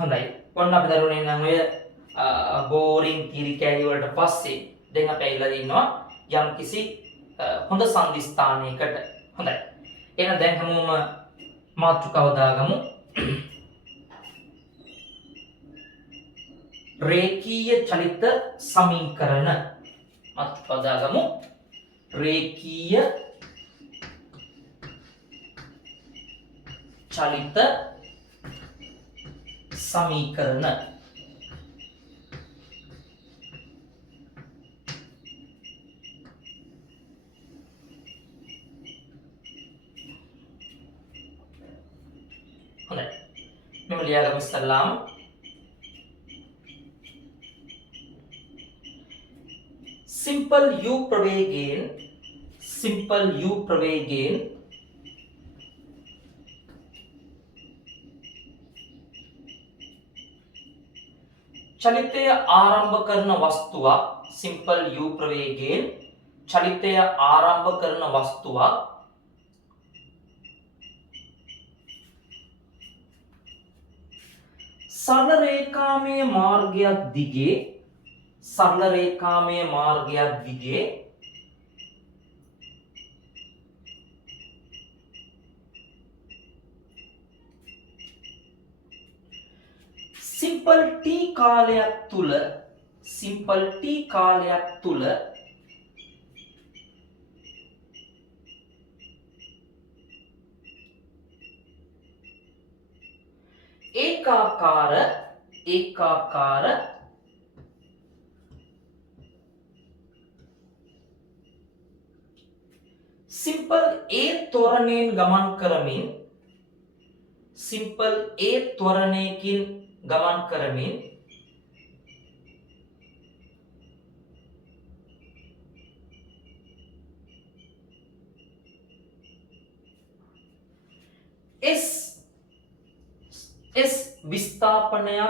හොඳයි. ඔන්න අපි දරුවනේ නම් ඔය බෝරින් තීරි කැලි වලට පස්සේ දැන් අපි ඇවිල්ලා ඉන්නවා යම්කිසි හොඳ සංදිස්ථානයකට. හොඳයි. එහෙනම් දැන් හැමෝම මාතෘකාව දාගමු. රේඛීය චලිත සමීකරණ. මාතෘකාව දාගමු. රේඛීය චලිත සමීකරණ. හොඳයි. මෙම ලියාගමු ඉස්සල්ලාම. simple u ප්‍රවේගයෙන් චලිතය ආරම්භ කරන වස්තුවක් simple u ප්‍රවේගයෙන් චලිතය ආරම්භ කරන වස්තුවක් සරල රේඛාමය මාර්ගයක් දිගේ simple t කාලයක් තුල ඒකාකාර simple a ත්වරණයෙන් ගමන් කරමින් S විස්ථාපනයක්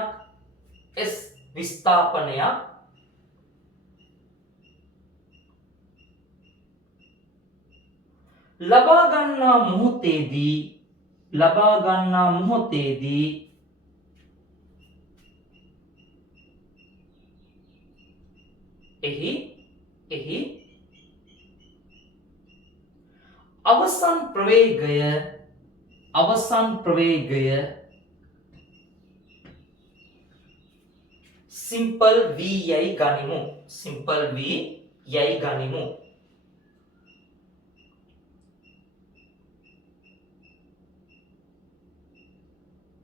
ලබා ගන්නා මොහොතේදී එහි අවසන් ප්‍රවේගය simple v යයි ගනිමු.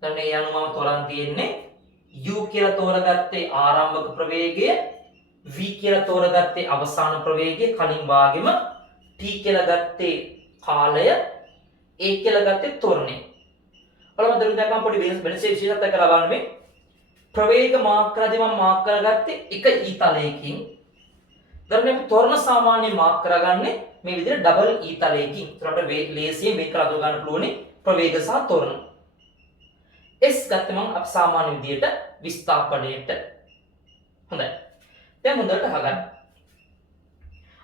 දැන් මේ අනුව මම තෝරන් තියෙන්නේ u කියලා තෝරගත්තේ ආරම්භක ප්‍රවේගය, v කියලා තෝරගත්තේ අවසාන ප්‍රවේගය, කලින් වාගෙම t කියලා ගත්තේ කාලය, a කියලා ගත්තේ ත්වරණය. බලමු දරුවෝ දැන් මම පොඩි විශේෂත්වයක් කරලා බලන්න මේ ප්‍රවේග මාත්‍රාදී මම මාක් කරගත්තේ එක ඊතලයකින්. දරුවෝ අපි ත්වරණ සාමාන්‍ය මාක් කරගන්නේ මේ විදිහට ඩබල් ඊතලයකින්. ඒතර අපිට ලේසියෙන් මේක අදව ගන්න පුළුවනි ප්‍රවේග සහ ත්වරණ. S ගත්තම අපි සාමාන්‍ය විදිහට විස්ථාපනයට. හොඳයි. දැන් හොඳට අහගන්න.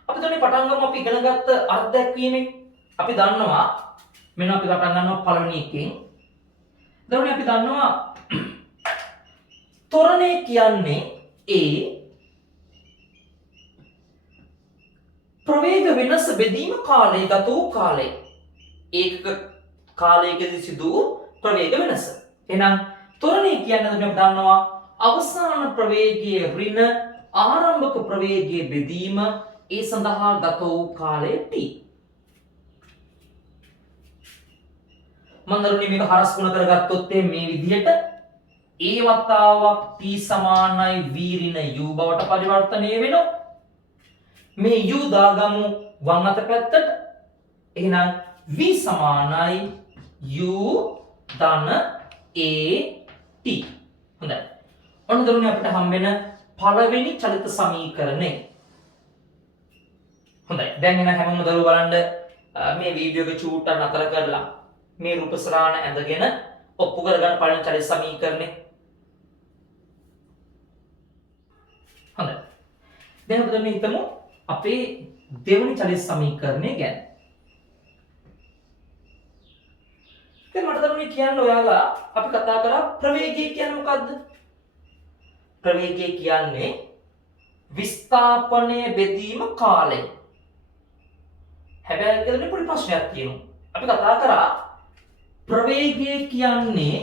අපි දැන් පටන් ගමු අපි ඉගෙන ගත්ත අර්ථ දැක්වීමෙන්. අපි දන්නවා මෙන්න අපි පටන් ගන්නවා පළවෙනි එකෙන්. දැන් අපි දන්නවා ත්වරණය කියන්නේ ප්‍රවේග වෙනස බෙදීම කාලය ගත වූ කාලය. ඒකක කාලයකදී සිදු වූ ප්‍රවේග වෙනස. එහෙනම් ත්වරණය කියන්නේ අපි දන්නවා අවසාන ප්‍රවේගයේ ඍණ ආරම්භක ප්‍රවේගයේ බෙදීම ඒ සඳහා ගත වූ කාලය t. මන්දරුනි මේක හරස් ගුණ කරගත්තොත් මේ විදිහට a වතාවක් t සමානයි v ඍණ u බවට පරිවර්තනය වෙනවා. මේ u දාගමු වම් අත පැත්තට. එහෙනම් v සමානයි u ධන a t. හොඳයි. ඔන්න දරුවනේ අපිට හම්බෙන පළවෙනි චලිත සමීකරණය. හොඳයි. දැන් එන හැමෝම දරුවෝ බලන්න මේ වීඩියෝ එක චූට්ටක් නතර කරලා මේ රූපසරාණ ඇඳගෙන ඔප්පු කරගන්න පළවෙනි චලිත සමීකරණය. හොඳයි. දැන් අපි දැන් හිතමු අපේ දෙවෙනි චලිත සමීකරණය ගැන. දැන් මට දරුවනේ කියන්න ඔයාලා අපි කතා කරා ප්‍රවේගය කියන්නේ මොකද්ද? ප්‍රවේගය කියන්නේ විස්ථාපනය බෙදීම කාලය. හැබැයි එතන පොඩි ප්‍රශ්නයක් තියෙනවා. අපි කතා කරා ප්‍රවේගය කියන්නේ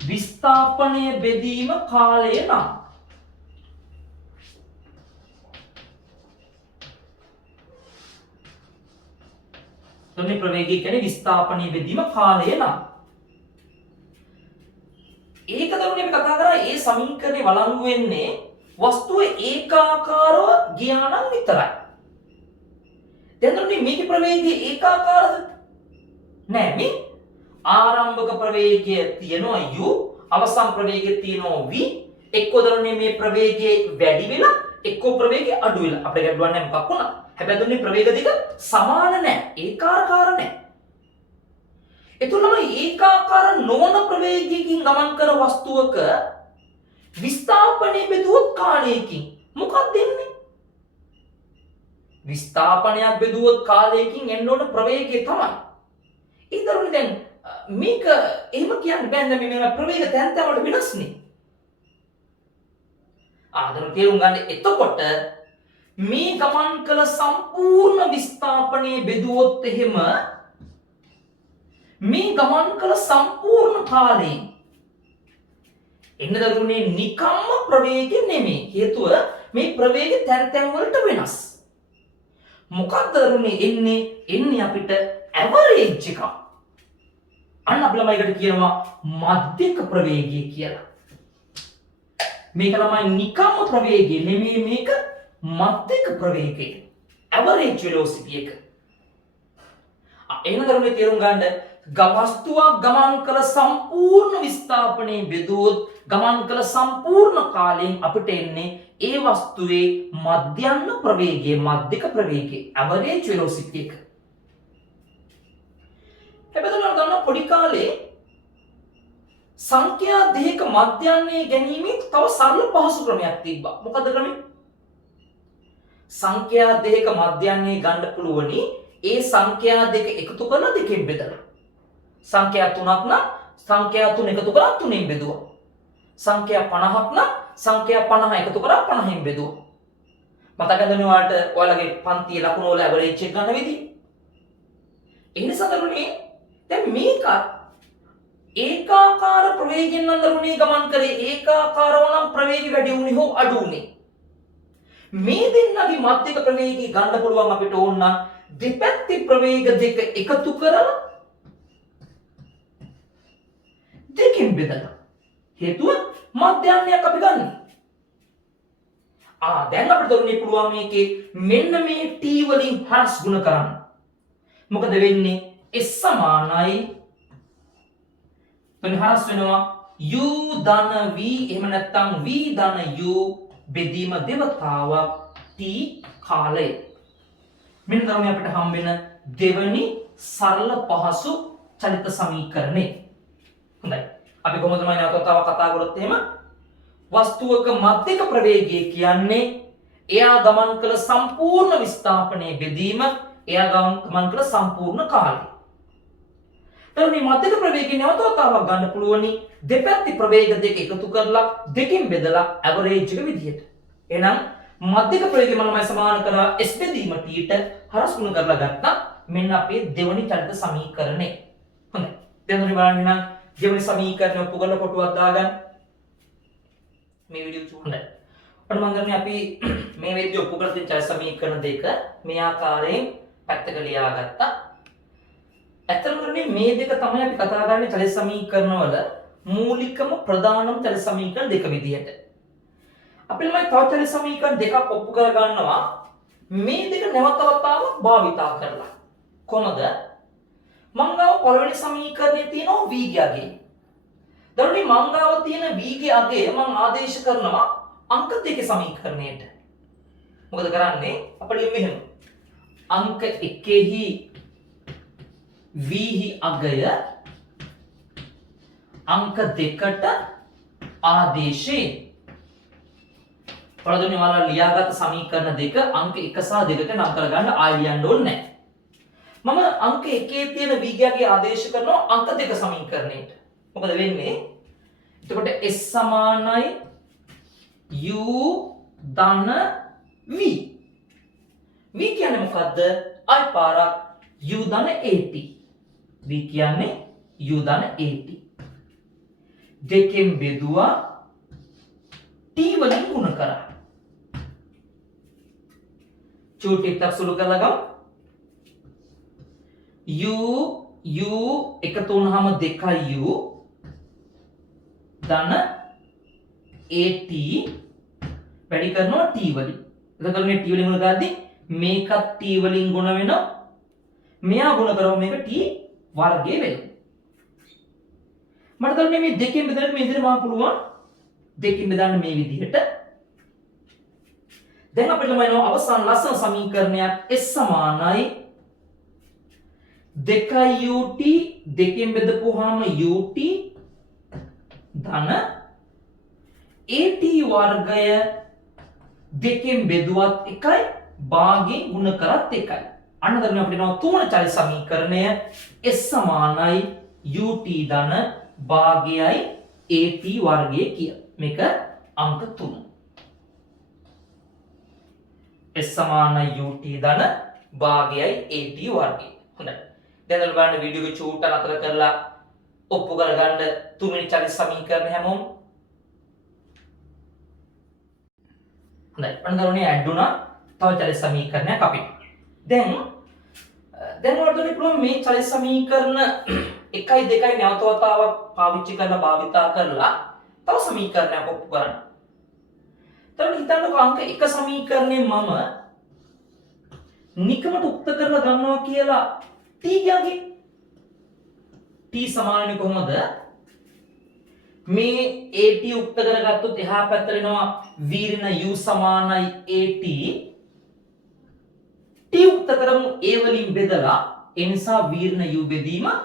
විස්ථාපනය බෙදීම කාලය නම්. එතන ප්‍රවේගය කියන්නේ විස්ථාපනය බෙදීම කාලය නම්. ඒක දරුවනේ අපි කතා කරා ඒ සමීකරණේ වළංගු වෙන්නේ වස්තුව ඒකාකාරව ගියා නම් විතරයි. දැන් දරුවනේ මේකේ ප්‍රවේගය ඒකාකාරද? නෑ මේ ආරම්භක ප්‍රවේගය තියෙනවා u අවසන් ප්‍රවේගය තියෙනවා v එක්ක දරුවනේ මේ ප්‍රවේගය වැඩි වෙලා එක්ක ප්‍රවේගය අඩු වෙලා අපිට ගැටලුවක් නැහැ මොකක් වුණා. හැබැයි දරුවනේ ප්‍රවේග දෙක සමාන නෑ ඒකාකාර නෑ. එතකොට ඒකාකාර නොවන ප්‍රවේගයකින් ගමන් කර වස්තුවක විස්ථාපනය බෙදුවොත් කාලයකින් මොකක්ද එන්නේ? විස්ථාපනයක් බෙදුවොත් කාලයකින් එන්න ඕන ප්‍රවේගය තමයි. ඒ දරුවනේ දැන් මේක එහෙම කියන්න බෑ නේද මේ ප්‍රවේග තැන් තැන් වලට වෙනස්නේ. ආදර තේරුම් ගන්න. එතකොට මේ ගමන් කළ සම්පූර්ණ විස්ථාපනය බෙදුවොත් එහෙම මේ ගමන් කළ සම්පූර්ණ කාලේ එන්න දරුවනේ නිකම්ම ප්‍රවේගය නෙමෙයි. හේතුව මේ ප්‍රවේගය තැන් තැන් වලට වෙනස්. මොකක්ද දරුවනේ එන්නේ අපිට ඇවරේජ් එක. අන්න අපි ළමයිකට කියනවා මධ්‍යක ප්‍රවේගය කියලා. මේක ළමයි නිකම්ම ප්‍රවේගය නෙමෙයි මේක මධ්‍යක ප්‍රවේගය. ඇවරේජ් වෙලොසිටි එක. එහෙනම් දරුවනේ තේරුම් ගන්න වස්තුවක් ගමන් කළ සම්පූර්ණ විස්ථාපනය බෙදුවොත් ගමන් කළ සම්පූර්ණ කාලයෙන් අපිට එන්නේ ඒ වස්තුවේ මධ්‍යන්න ප්‍රවේගය මධ්‍යක ප්‍රවේගය ඇවරේජ් වෙලොසිටි එක. හැබැයි දන්න පොඩි කාලේ සංඛ්‍යා දෙකක මධ්‍යන්නේ ගැනීමේ තව සරල පහසු ක්‍රමයක් තිබ්බා. මොකද ක්‍රමය? සංඛ්‍යා දෙකක මධ්‍යන්නේ ගන්න පුළුවනි ඒ සංඛ්‍යා දෙක එකතු කරලා දෙකෙන් බෙදලා. සංඛ්‍යා 3ක් නම් සංඛ්‍යා 3 එකතු කරලා 3ෙන් බෙදුවා. සංඛ්‍යා 50ක් නම් සංඛ්‍යා 50 එකතු කරලා 50ෙන් බෙදුවා. මතකද ඔයාලට ඔයාලගේ පන්තියේ ලකුණු වල ඇවරේජ් එක ගන්න විදිහ? ඒ නිසා දරුවනේ දැන් මේක ඒකාකාර ප්‍රවේගයෙන් නම් දරුවනේ ගමන් කරේ ඒකාකාරව නම් ප්‍රවේගය වැඩි වුණේ හෝ අඩු වුණේ. මේ දෙන්නගේ මධ්‍යක ප්‍රවේගය ගන්න පුළුවන් අපිට ඕන නම් දෙපැත්තේ ප්‍රවේග දෙක එකතු කරලා දෙකෙන් බෙදලා. හේතුව මධ්‍යන්නයක් අපි ගන්න. දැන් අපිට දරුවනේ පුළුවන් මේකේ මෙන්න මේ t වලින් හරස් ගුණ කරන්න. මොකද වෙන්නේ? s සමානයි එතන හරස් වෙනවා u ධන v එහෙම නැත්නම් v ධන u බෙදීම දෙවතාවක් t කාලය. මෙන්න දරුවනේ අපිට හම්බ වෙන දෙවනි සරල පහසු චලිත සමීකරණය. හොඳයි. අපි කොහොමද මම නැවතතාව කතා කරොත් එහෙම වස්තුවක මධ්‍යක ප්‍රවේගය කියන්නේ එයා ගමන් කළ සම්පූර්ණ විස්ථාපනය බෙදීම එයා ගමන් කළ සම්පූර්ණ කාලය. එතකොට මේ මධ්‍යක ප්‍රවේගය නැවතතාවක් ගන්න පුළුවනි දෙපැත්තේ ප්‍රවේග දෙක එකතු කරලා දෙකෙන් බෙදලා ඇවරේජ් එක විදියට. එහෙනම් මධ්‍යක ප්‍රවේගය මම සමාන කරා s බෙදීම t ට හරස් ගුණ කරලා ගත්තා. මෙන්න අපේ දෙවනි චලිත සමීකරණය. හොඳයි. දැන් අපි බලන්න නම් දෙවනි සමීකරණය ඔප්පු කරලා කොටුවක් දාගන්න. මේ වීඩියෝ එක හොඳයි. අපිට මම කරන්නේ අපි මේ වීඩියෝ ඔප්පු කරලා තියෙන චලිත සමීකරණ දෙක මේ ආකාරයෙන් පැත්තක ලියාගත්තා. ඇත්තටම මේ දෙක තමයි අපි කතා කරන්නේ චලිත සමීකරණ වල මූලිකම ප්‍රධානම චලිත සමීකරණ දෙක විදියට. අපි ළමයි තව චලිත සමීකරණ දෙකක් ඔප්පු කර ගන්නවා මේ දෙක නැවතවතාවක් භාවිතා කරලා. කොහොමද? මං ගාව පළවෙනි සමීකරණයේ තියෙනවා v ගේ අගය. දරුවනේ මං ගාව තියෙන v ගේ අගය මං ආදේශ කරනවා අංක දෙකේ සමීකරණයට. මොකද කරන්නේ? අපිට මෙහෙම. අංක 1හි v හි අගය අංක 2ට ආදේශේ. පළවෙනි ඔයාලා ලියාගත් සමීකරණ දෙක අංක 1 සහ 2ට නම් කරගන්න ආයෙ ලියන්න ඕනේ නැහැ. මම අංක 1 තියෙන වීගයාගේ ආදේශ කරනවා අංක 2 සමීකරණයට. මොකද වෙන්නේ? එතකොට s සමානයි u ධන v. v කියන්නේ මොකද්ද? අය පාරක් u ධන at. v කියන්නේ u ධන at. දෙකෙන් බෙදුවා t වලින් ගුණ කරා. චූටික් සුළු කරලා ගමු. u එකතු වුණාම 2u ධන at වැඩි කරනවා t වලින්. එතකොට මේ t වලින් ගුණ කරද්දී මේකත් t වලින් ගුණ වෙනවා. මෙයා ගුණ කරව මේක t වර්ගය වෙනවා. මට දැන් මේ දෙකෙන් බෙදන්න මේ විදිහට මම පුළුවන් දෙකෙන් බෙදන්න මේ විදිහට. දැන් අපිට ලැබෙනවා අවසාන ලස්සන සමීකරණයක් s සමානයි 2ut දෙකෙන් බෙදපුවාම ut ධන at වර්ගය දෙකෙන් බෙදුවත් එකයි භාගයෙන් ගුණ කරත් එකයි. අන්න දැන් අපිට නෝ තුන චල සමීකරණය s සමානයි ut ධන භාගයයි at වර්ගය කිය. මේක අංක 3. s සමානයි ut ධන භාගයයි at වර්ගය. හොඳයි. දැන් බලන්න වීඩියෝ එක චූට්ට නතර කරලා ඔප්පු කරගන්න තුන්වෙනි චල සමීකරණය හැමෝම. හොඳයි. අන්නදරෝනේ ඇඩ් වුණා තව චල සමීකරණයක් අපිට. දැන් ඔයාලට පුළුවන් මේ චල සමීකරණ 1 2 නැවත වතාවක් පාවිච්චි කරලා භාවිතා කරලා තව සමීකරණයක් ඔප්පු කරන්න. එතකොට හිතන්නකෝ අංක 1 සමීකරණය මම නිකමට උක්ත කරලා ගන්නවා කියලා t ගියාගේ t සමානයි කොහොමද? මේ at උක්ත කරගත්තොත් එහා පැත්තට එනවා v ඍණ u සමානයි at. t උක්ත කරමු a වලින් බෙදලා ඒ නිසා v ඍණ u බෙදීම a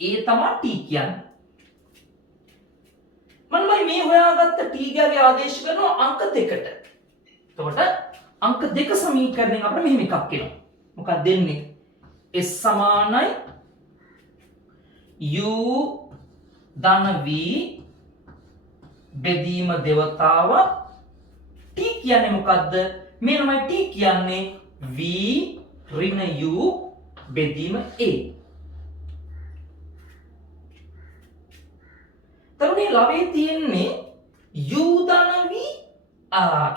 තමයි t කියන්නේ. මම මේ හොයාගත්ත t ගාගේ ආදේශ කරනවා අංක 2ට. එතකොට අංක 2 සමීකරණයෙන් අපිට මෙහෙම එකක් එනවා. මොකක්ද දෙන්නේ? s සමානයි u ධන v බෙදීම දෙවතාව t කියන්නේ මොකද්ද? මේ ළමයි t කියන්නේ v ඍණ u බෙදීම a. තරුණේ ලවේ තියෙන්නේ u ධන v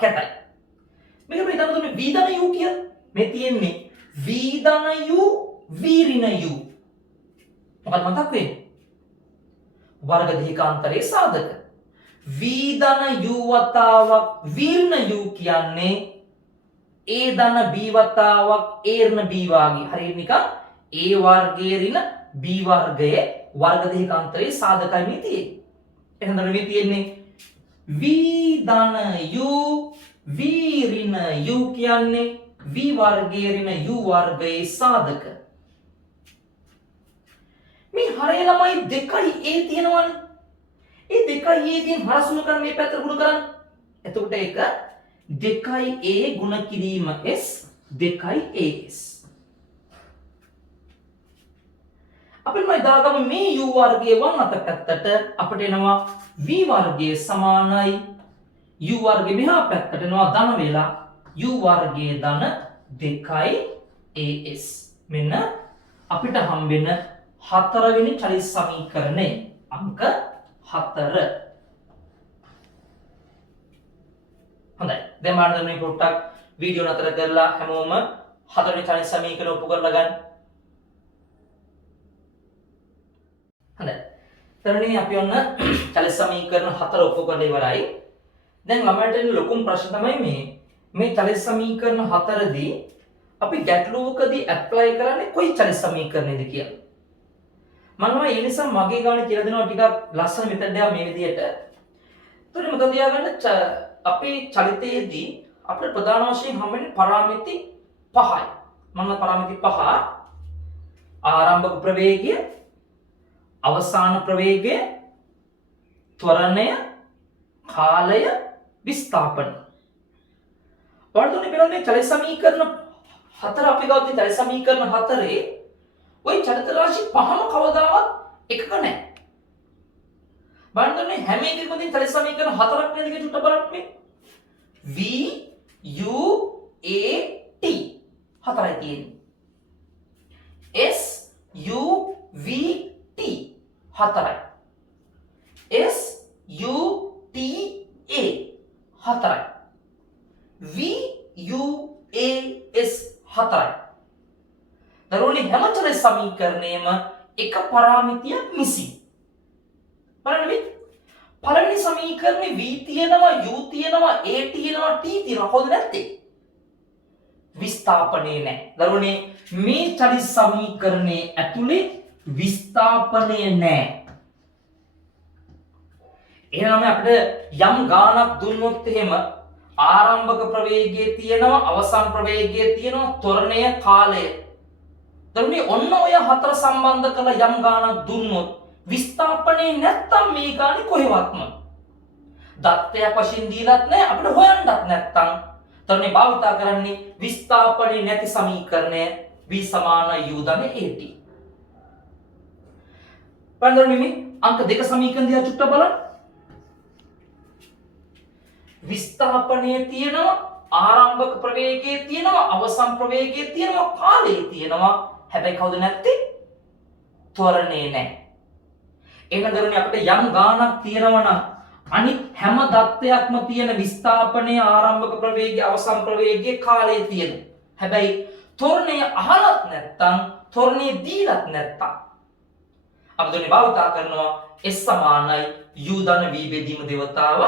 කැතයි. මේක මේ හිතන්න දුන්නේ v ධන u කියලා. මේ තියෙන්නේ v ධන u v ඍණ u. මොකක්ද මතක් වෙන්නේ? වර්ග දෙහිකාන්තරයේ සාධක. v ධන u වතාවක් v ඍණ u කියන්නේ a ධන b වතාවක් a ඍණ b වාගේ. හරියට නිකන් a වර්ගයේ ඍණ b වර්ගයේ වර්ග දෙහිකාන්තරයේ සාධකයි මේ තියෙන්නේ. එහෙනම් මේ තියෙන්නේ v ධන u v ඍණ u කියන්නේ v වර්ගයේ ඍණ u වර්ගයේ සාධක. මේ හරය ළමයි 2a තියෙනවනේ. ඒ 2a ගෙන් හරසුන කරන මේ පැත්තට ගුණ කරන්න. එතකොට ඒක 2a ගුණ කිරීම s 2as. අපිට මේ දාගම මේ u වර්ගයේ වම් අත පැත්තට අපිට එනවා v වර්ගයේ සමානයි u වර්ගයේ මෙහා පැත්තට එනවා ධන වේලා u වර්ගයේ ධන 2as. මෙන්න අපිට හම්බෙන හතරවෙනි චලිත සමීකරණය අංක 4. හොඳයි. දැන් මාන මේ පොට්ටක් වීඩියෝ නතර කරලා හැමෝම හතරවෙනි චලිත සමීකරණ ඔප්පු කරලා ගන්න. හොඳයි. තරණේ අපි ඔන්න චලිත සමීකරණ 4 ඔප්පු කරලා ඉවරයි. දැන් ළමයට එන ලොකුම ප්‍රශ්න තමයි මේ චලිත සමීකරණ 4දී අපි ගැටලුවකදී ඇප්ලයි කරන්නේ කොයි චලිත සමීකරණයද කියලා. මම ඒ නිසා මගේ ගානේ කියලා දෙනවා ටිකක් ලස්සන මෙතඩ් එකක් මේ විදිහට. එතකොට මතක තියාගන්න අපේ චලිතයේදී අපිට ප්‍රධාන වශයෙන් හම්බෙන්නේ පරාමිති 5යි. මම පරාමිති 5 ආරම්භක ප්‍රවේගය, අවසාන ප්‍රවේගය, ත්වරණය, කාලය, විස්ථාපන. වර්ධනය බලන්නේ චලිත සමීකරණ 4 අපි ගාව තියෙන චලිත සමීකරණ 4 ওই චලිත රාශි පහම කවදාවත් එකක නැහැ. බලන්න හැම එකකම තියෙන චලිත සමීකරණ හතරක් නේද කියලා චුට්ටක් බලන්න මේ. V U A T හතරයි තියෙන්නේ. S U V T හතරයි. S U T A හතරයි. V U A S හතරයි. දරුවනේ හැම චලිත සමීකරණයම එක පරාමිතියක් මිසි. බලන්න මේ පළවෙනි සමීකරණේ V තියෙනවා U තියෙනවා A තියෙනවා T තියෙනවා කොහොමද නැත්තේ? විස්ථාපනේ නැහැ. දරුවනේ මේ චලිත සමීකරණයේ ඇතුලේ විස්ථාපනය නැහැ. එහෙනම් අපිට යම් ගාණක් දුන්නොත් එහෙම ආරම්භක ප්‍රවේගයේ තියෙනවා අවසන් ප්‍රවේගයේ තියෙනවා ත්වරණය කාලය. දරුවනේ ඔන්න ඔය හතර සම්බන්ධ කරලා යම් ගාණක් දුන්නොත් විස්ථාපනේ නැත්තම් මේ ගානේ කොහෙවත්ම දත්තයක් වශයෙන් දීලත් නැහැ අපිට හොයන්නත් නැත්තම් දරුවනේ භාවිතා කරන්නේ විස්ථාපනේ නැති සමීකරණය v = u ධන at. බලන්න මේ අංක දෙක සමීකරණ දිහා චුට්ටක් බලන්න. විස්ථාපනයේ තියෙනවා ආරම්භක ප්‍රවේගයේ තියෙනවා අවසන් ප්‍රවේගයේ තියෙනවා කාලයේ තියෙනවා හැබැයි කවුද නැත්තේ? ත්වරණේ නැහැ. එහෙනම් දරුවනේ අපිට යම් ගාණක් තියෙනවා නම් අනිත් හැම දත්තයක්ම තියෙන විස්ථාපනයේ ආරම්භක ප්‍රවේගයේ අවසන් ප්‍රවේගයේ කාලයේ තියෙනවා. හැබැයි ත්වරණය අහලත් නැත්තම් ත්වරණය දීලත් නැත්තම් අපි දුන්නේ භාවිතා කරනවා S = u ධන v බෙදීම දේවතාව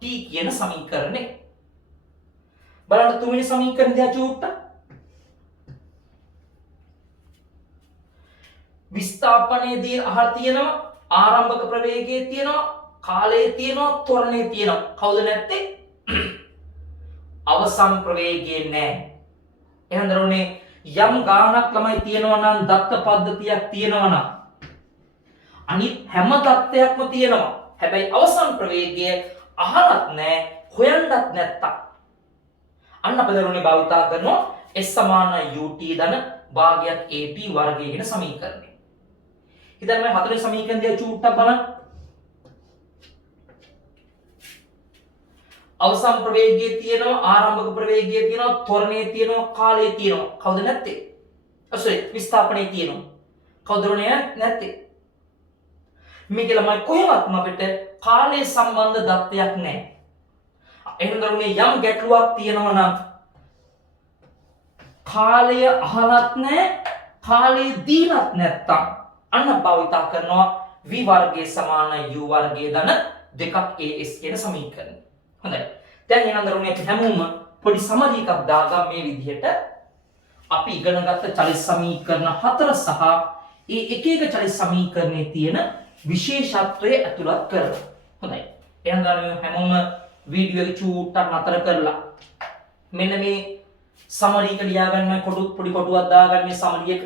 t කියන සමීකරණය. බලන්න තුන්වෙනි සමීකරණය දිහා චුට්ටක්. විස්ථාපනයේදී අහල තියෙනවා ආරම්භක ප්‍රවේගයේ තියෙනවා කාලයේ තියෙනවා ත්වරණයේ තියෙනවා. කවුද නැත්තේ? අවසන් ප්‍රවේගයේ නැහැ. එහෙනම් දරුවනේ යම් ගාණක් ළමයි තියෙනවා නම් දත්ත පද්ධතියක් තියෙනවා නම් අනිත් හැම දත්තයක්ම තියෙනවා. හැබැයි අවසන් ප්‍රවේගය අහලත් නැහැ හොයන්නත් නැත්තම් අන්න අපි දරුවනේ භාවිතා කරනවා S = ut ධන භාගයක් at වර්ගය කියන සමීකරණය. ඉතින් මේ හතරේ සමීකරණ දිහා චුට්ටක් බලන්න. අවසන් ප්‍රවේගයේ තියෙනවා ආරම්භක ප්‍රවේගයේ තියෙනවා ත්වරණයේ තියෙනවා කාලයේ තියෙනවා. කවුද නැත්තේ? විස්ථාපනයේ තියෙනවා. කවුද නැත්තේ? මේක ළමයි කොහෙවත්ම අපිට කාලයේ සම්බන්ධ දත්තයක් නැහැ. එහෙනම් දරුවනේ යම් ගැටලුවක් තියෙනවා නම් කාලය අහලත් නැහැ කාලය දීලත් නැත්තම් අන්න භාවිතා කරනවා v වර්ගය = u වර්ගය ධන 2 as කියන සමීකරණය. හොඳයි. දැන් එහෙනම් දරුවනේ අපි හැමෝම පොඩි සමරි එකක් දාගමු මේ විදිහට. අපි ඉගෙනගත්ත චලිත සමීකරණ 4 සහ ඒ එක එක චලිත සමීකරණයේ තියෙන විශේෂත්වය ඇතුළත් කරලා. හොඳයි. එහෙනම් ගන්න හැමෝම වීඩියෝ එක චූට්ටක් නතර කරලා මෙන්න මේ සමරි එක ලියා ගන්න පොඩි කොටුවක් දාගන්න මේ සමරි එක